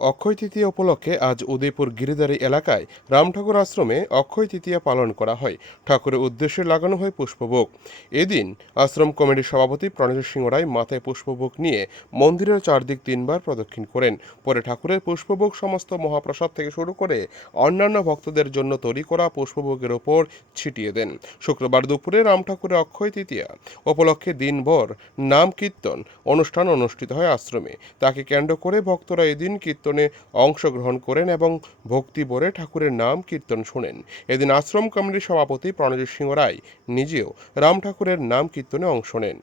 অক্ষয় তৃতীয়া উপলক্ষে আজ উদয়পুর গিরিদারি এলাকায় রাম ঠাকুর আশ্রমে অক্ষয় তৃতীয়া পালন করা হয়। ঠাকুরের উদ্দেশ্যে লাগানো হয় পুষ্পভোগ। এদিন আশ্রম কমিটির সভাপতি প্রণেশ সিংহ রায় মাথায় পুষ্পভোগ নিয়ে মন্দিরের চারদিক তিনবার প্রদক্ষিণ করেন। পরে ঠাকুরের পুষ্পভোগ সমস্ত মহাপ্রসাদ থেকে শুরু করে অন্যান্য ভক্তদের জন্য তৈরি করা পুষ্পভোগের ওপর ছিটিয়ে দেন। শুক্রবার দুপুরে রাম ঠাকুরের অক্ষয় তৃতীয়া উপলক্ষে দিনভর নাম কীর্তন অনুষ্ঠান অনুষ্ঠিত হয় আশ্রমে। তাকে কেন্দ্র করে ভক্তরা এদিন কীর্তনে অংশগ্রহণ করেন এবং ভক্তি ভরে ঠাকুরের নাম কীর্তন শোনেন। এদিন আশ্রম কমিটির সভাপতি প্রণজিৎ সিংহ রায় নিজেও রাম ঠাকুরের নাম কীর্তনে অংশ নেন।